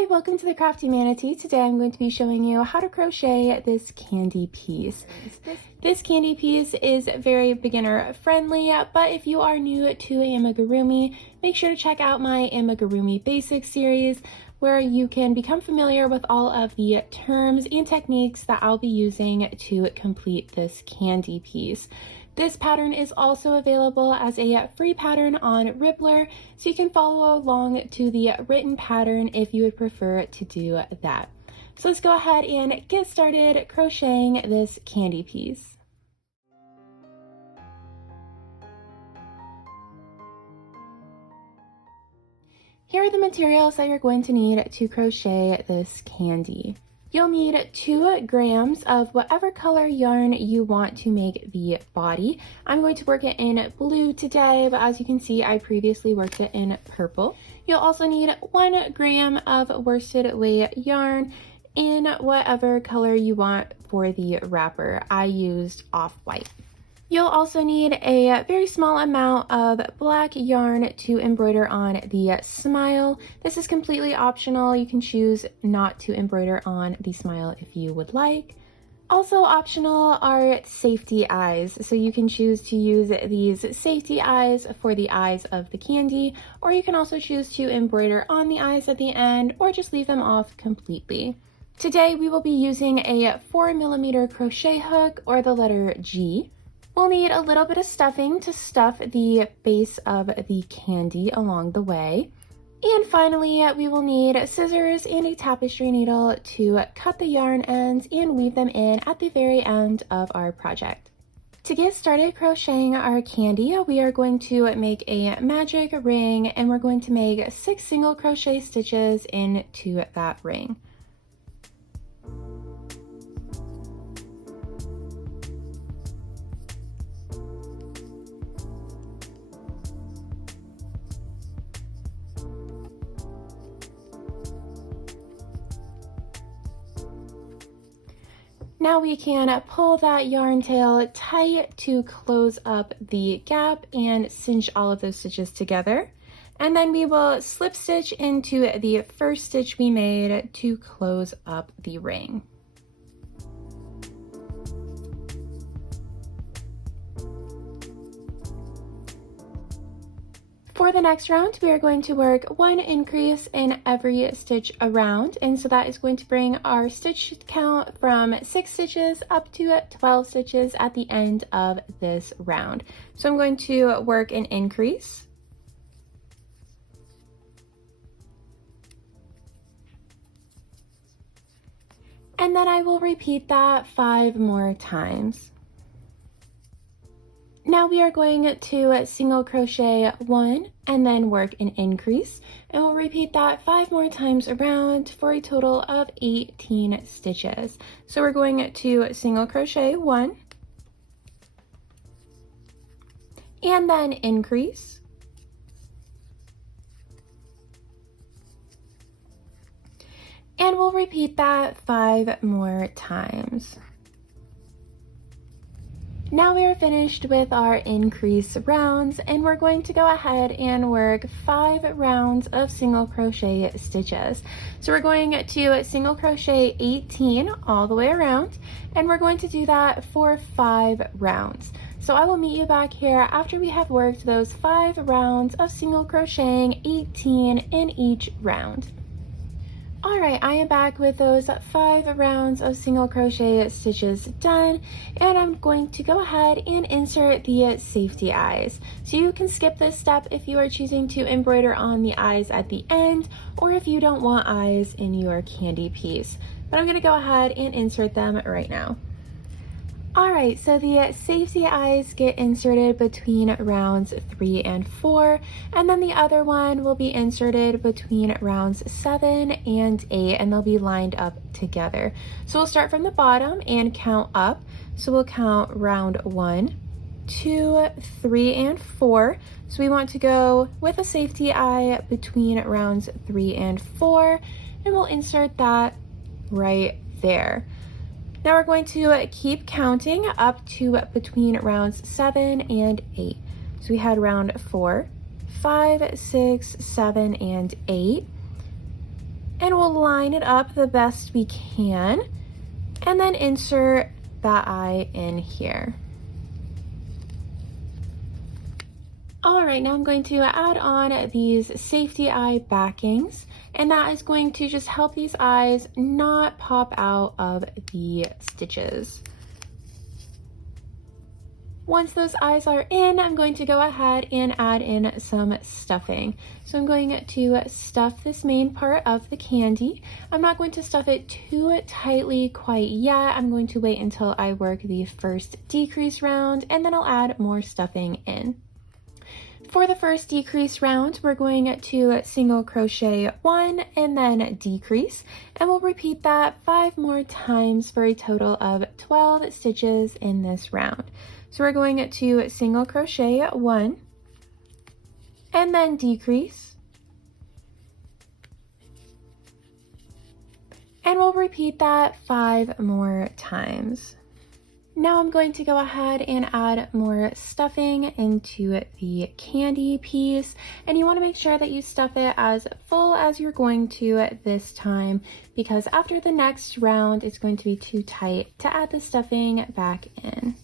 Hi, welcome to the CrafteeManatee. Today I'm going to be showing you how to crochet this candy piece. This candy piece is very beginner friendly, but if you are new to amigurumi, make sure to check out my amigurumi basics series where you can become familiar with all of the terms and techniques that I'll be using to complete this candy piece. This pattern is also available as a free pattern on Rippler, so you can follow along to the written pattern if you would prefer to do that. So let's go ahead and get started crocheting this candy piece. Here are the materials that you're going to need to crochet this candy. You'll need 2 grams of whatever color yarn you want to make the body. I'm going to work it in blue today, but as you can see, I previously worked it in purple. You'll also need 1 gram of worsted weight yarn in whatever color you want for the wrapper. I used off-white. You'll also need a very small amount of black yarn to embroider on the smile. This is completely optional. You can choose not to embroider on the smile if you would like. Also optional are safety eyes. So you can choose to use these safety eyes for the eyes of the candy, or you can also choose to embroider on the eyes at the end or just leave them off completely. Today we will be using a 4mm crochet hook or the letter G. We'll need a little bit of stuffing to stuff the base of the candy along the way. And finally, we will need scissors and a tapestry needle to cut the yarn ends and weave them in at the very end of our project. To get started crocheting our candy, we are going to make a magic ring and we're going to make 6 single crochet stitches into that ring. Now we can pull that yarn tail tight to close up the gap and cinch all of those stitches together. And then we will slip stitch into the first stitch we made to close up the ring. For the next round, we are going to work 1 increase in every stitch around, and so that is going to bring our stitch count from 6 stitches up to 12 stitches at the end of this round. So I'm going to work an increase. And then I will repeat that 5 more times. Now we are going to single crochet 1 and then work an increase, and we'll repeat that 5 more times around for a total of 18 stitches. So we're going to single crochet 1 and then increase, and we'll repeat that 5 more times. Now we are finished with our increase rounds, and we're going to go ahead and work 5 rounds of single crochet stitches. So we're going to single crochet 18 all the way around, and we're going to do that for 5 rounds. So I will meet you back here after we have worked those 5 rounds of single crocheting, 18 in each round. Alright, I am back with those 5 rounds of single crochet stitches done, and I'm going to go ahead and insert the safety eyes. So you can skip this step if you are choosing to embroider on the eyes at the end, or if you don't want eyes in your candy piece. But I'm going to go ahead and insert them right now. Alright, so the safety eyes get inserted between rounds 3 and 4, and then the other one will be inserted between rounds 7 and 8, and they'll be lined up together. So we'll start from the bottom and count up. So we'll count round 1, 2, 3, and 4. So we want to go with a safety eye between rounds 3 and 4, and we'll insert that right there. Now we're going to keep counting up to between rounds 7 and 8. So we had round 4, 5, 6, 7, and 8. And we'll line it up the best we can, and then insert that eye in here. All right, now I'm going to add on these safety eye backings, and that is going to just help these eyes not pop out of the stitches. Once those eyes are in, I'm going to go ahead and add in some stuffing. So I'm going to stuff this main part of the candy. I'm not going to stuff it too tightly quite yet. I'm going to wait until I work the first decrease round, and then I'll add more stuffing in. For the first decrease round, we're going to single crochet 1 and then decrease, and we'll repeat that 5 more times for a total of 12 stitches in this round. So we're going to single crochet 1 and then decrease, and we'll repeat that 5 more times. Now I'm going to go ahead and add more stuffing into the candy piece, and you want to make sure that you stuff it as full as you're going to this time, because after the next round it's going to be too tight to add the stuffing back in.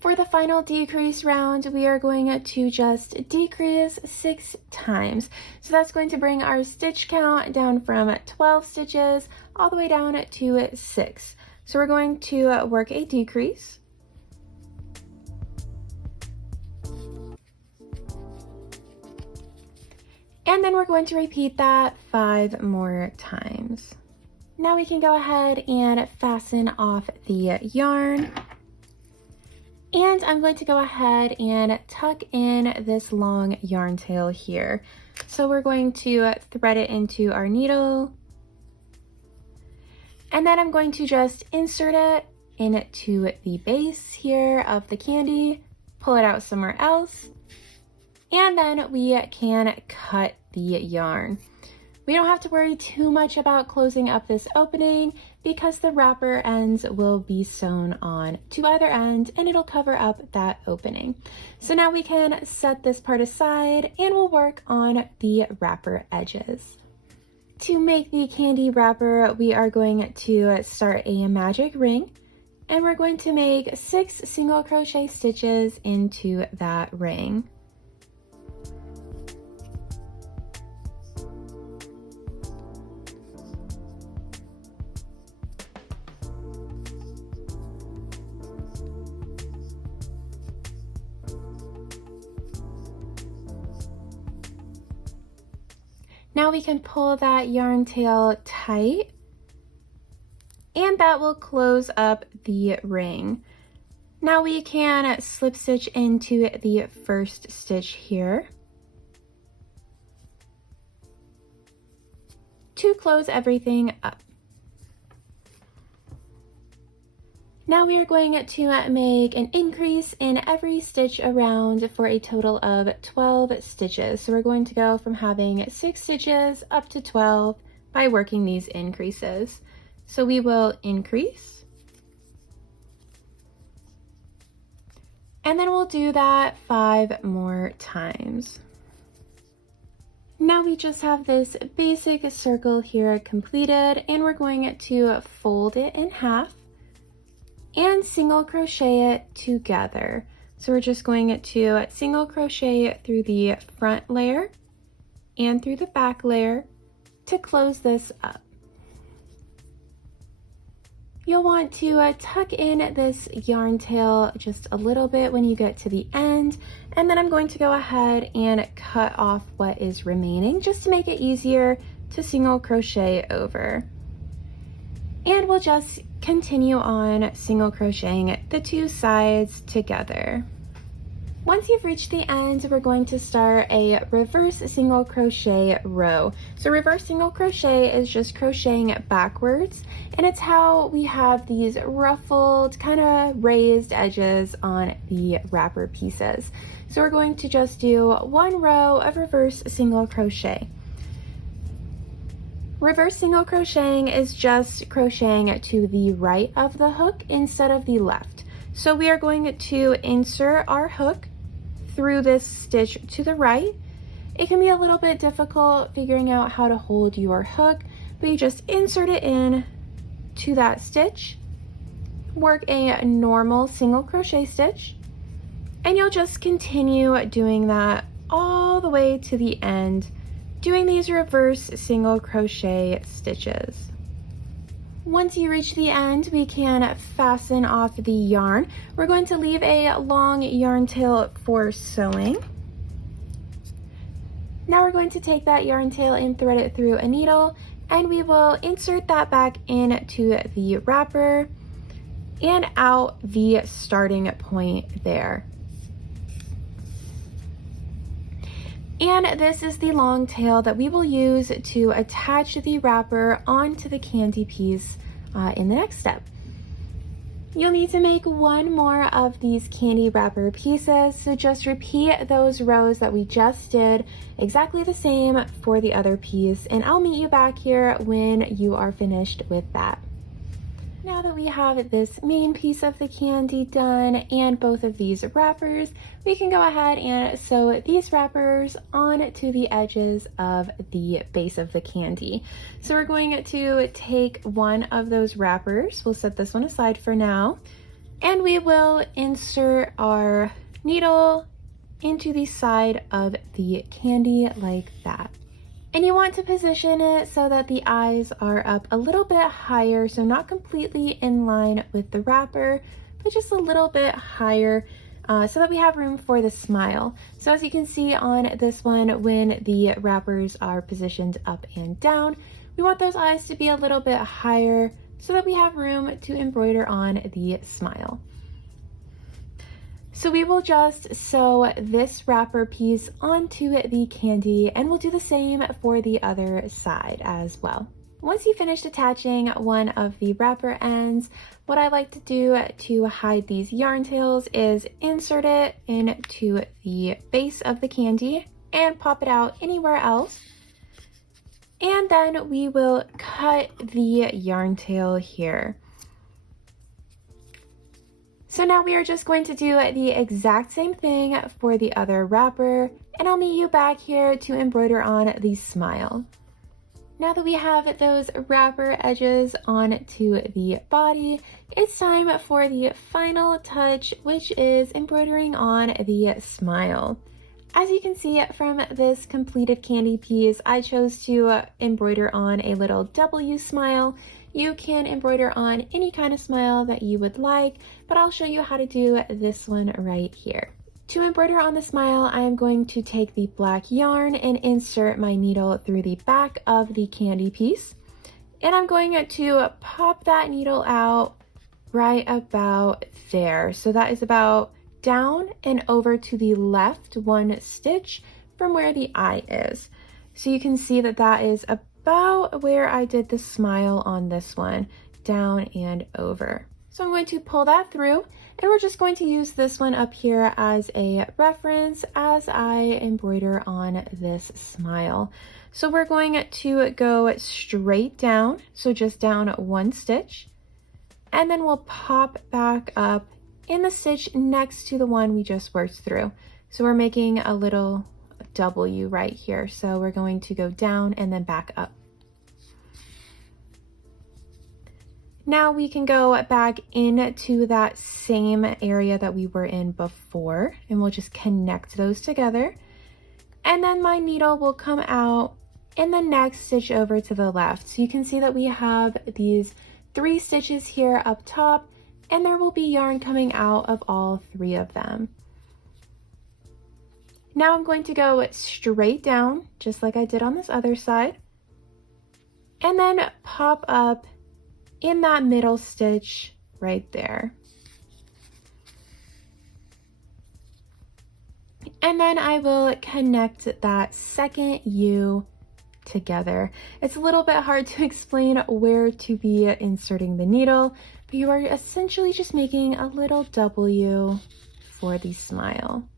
For the final decrease round, we are going to just decrease 6 times. So that's going to bring our stitch count down from 12 stitches all the way down to 6. So we're going to work a decrease. And then we're going to repeat that 5 more times. Now we can go ahead and fasten off the yarn. And I'm going to go ahead and tuck in this long yarn tail here. So we're going to thread it into our needle. And then I'm going to just insert it into the base here of the candy, pull it out somewhere else, and then we can cut the yarn. We don't have to worry too much about closing up this opening because the wrapper ends will be sewn on to either end and it'll cover up that opening. So now we can set this part aside and we'll work on the wrapper edges. To make the candy wrapper, we are going to start a magic ring, and we're going to make 6 single crochet stitches into that ring. Now we can pull that yarn tail tight, and that will close up the ring. Now we can slip stitch into the first stitch here to close everything up. Now we are going to make an increase in every stitch around for a total of 12 stitches. So we're going to go from having 6 stitches up to 12 by working these increases. So we will increase, and then we'll do that 5 more times. Now we just have this basic circle here completed, and we're going to fold it in half and single crochet it together. So we're just going to single crochet through the front layer and through the back layer to close this up. You'll want to tuck in this yarn tail just a little bit when you get to the end, and then I'm going to go ahead and cut off what is remaining just to make it easier to single crochet over. And we'll just continue on single crocheting the 2 sides together. Once you've reached the end, we're going to start a reverse single crochet row. So reverse single crochet is just crocheting backwards, and it's how we have these ruffled, kind of raised edges on the wrapper pieces. So we're going to just do 1 row of reverse single crochet. Reverse single crocheting is just crocheting to the right of the hook instead of the left. So we are going to insert our hook through this stitch to the right, It can be a little bit difficult figuring out how to hold your hook, but you just insert it in to that stitch, work a normal single crochet stitch, and you'll just continue doing that all the way to the end, doing these reverse single crochet stitches. Once you reach the end, we can fasten off the yarn. We're going to leave a long yarn tail for sewing. Now we're going to take that yarn tail and thread it through a needle, and we will insert that back into the wrapper and out the starting point there. And this is the long tail that we will use to attach the wrapper onto the candy piece in the next step. You'll need to make one more of these candy wrapper pieces, so just repeat those rows that we just did, exactly the same for the other piece, and I'll meet you back here when you are finished with that. Now that we have this main piece of the candy done and both of these wrappers, we can go ahead and sew these wrappers onto the edges of the base of the candy. So we're going to take one of those wrappers, we'll set this one aside for now, and we will insert our needle into the side of the candy like that. And you want to position it so that the eyes are up a little bit higher, so not completely in line with the wrapper, but just a little bit higher so that we have room for the smile. So as you can see on this one, when the wrappers are positioned up and down, we want those eyes to be a little bit higher so that we have room to embroider on the smile. So we will just sew this wrapper piece onto the candy, and we'll do the same for the other side as well. Once you finished attaching one of the wrapper ends, what I like to do to hide these yarn tails is insert it into the base of the candy and pop it out anywhere else. And then we will cut the yarn tail here. So now we are just going to do the exact same thing for the other wrapper, and I'll meet you back here to embroider on the smile. Now that we have those wrapper edges onto the body, it's time for the final touch, which is embroidering on the smile. As you can see from this completed candy piece, I chose to embroider on a little W smile. You can embroider on any kind of smile that you would like, but I'll show you how to do this one right here. To embroider on the smile, I am going to take the black yarn and insert my needle through the back of the candy piece. And I'm going to pop that needle out right about there. So that is about down and over to the left one stitch from where the eye is. So you can see that that is about where I did the smile on this one, down and over. So I'm going to pull that through, and we're just going to use this one up here as a reference as I embroider on this smile. So we're going to go straight down, so just down one stitch, and then we'll pop back up in the stitch next to the one we just worked through. So we're making a little W right here. So we're going to go down and then back up. Now we can go back into that same area that we were in before, and we'll just connect those together. And then my needle will come out in the next stitch over to the left. So you can see that we have these 3 stitches here up top, and there will be yarn coming out of all 3 of them. Now I'm going to go straight down, just like I did on this other side, and then pop up in that middle stitch right there. And then I will connect that second U together. It's a little bit hard to explain where to be inserting the needle, but you are essentially just making a little W for the smile.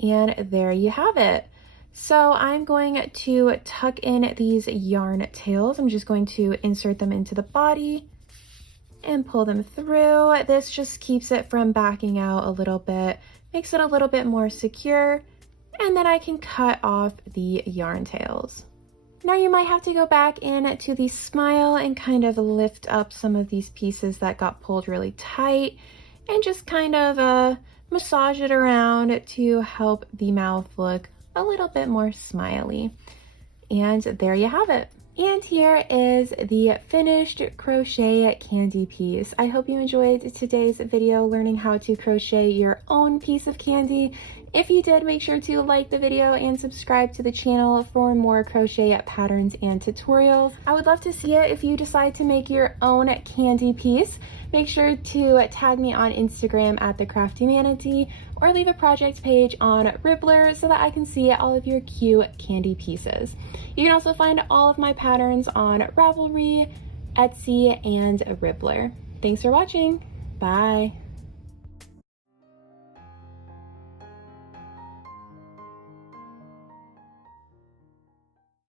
And there you have it. So I'm going to tuck in these yarn tails. I'm just going to insert them into the body and pull them through. This just keeps it from backing out a little bit, makes it a little bit more secure. And then I can cut off the yarn tails. Now you might have to go back in to the smile and kind of lift up some of these pieces that got pulled really tight and just kind of massage it around to help the mouth look a little bit more smiley. And there you have it. And here is the finished crochet candy piece. I hope you enjoyed today's video learning how to crochet your own piece of candy. If you did, make sure to like the video and subscribe to the channel for more crochet patterns and tutorials. I would love to see it if you decide to make your own candy piece. Make sure to tag me on Instagram at the CrafteeManatee or leave a project page on Ribbler so that I can see all of your cute candy pieces. You can also find all of my patterns on Ravelry, Etsy, and Ribbler. Thanks for watching. Bye.